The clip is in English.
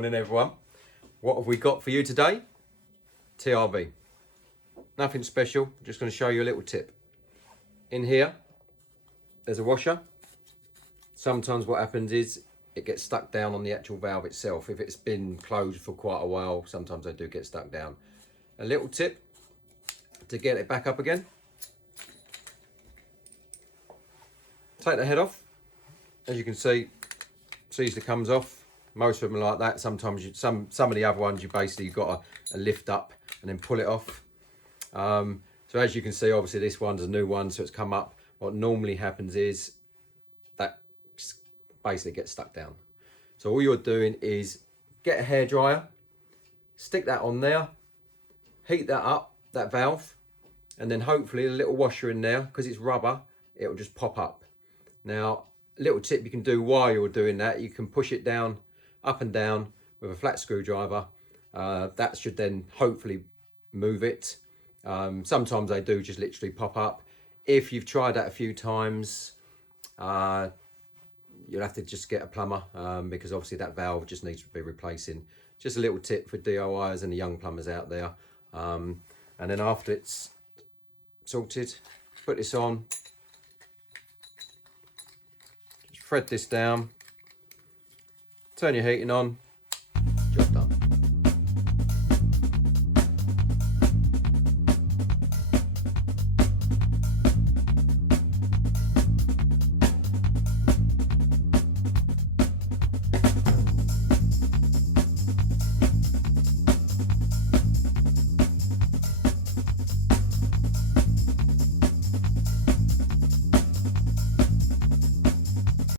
morning everyone. What have we got for you today? TRV. Nothing special, just going to show you a little tip. In here, there's a washer. Sometimes what happens is it gets stuck down on the actual valve itself. If it's been closed for quite a while, sometimes they do get stuck down. A little tip to get it back up again. Take the head off. As you can see, that comes off. Most of them are like that. Sometimes some of the other ones you basically got to lift up and then pull it off. So as you can see, obviously this one's a new one, so it's come up. What normally happens is that basically gets stuck down. So all you're doing is get a hairdryer, stick that on there, heat that up, that valve, and then hopefully a little washer in there, because it's rubber, it will just pop up. Now, a little tip you can do while you're doing that, you can push it down, up and down with a flat screwdriver. That should then hopefully move it. Sometimes they do just literally pop up. If you've tried that a few times, you'll have to just get a plumber, because obviously that valve just needs to be replacing. Just a little tip for DIYers and the young plumbers out there. And then after it's sorted, put this on, just thread this down, turn your heating on,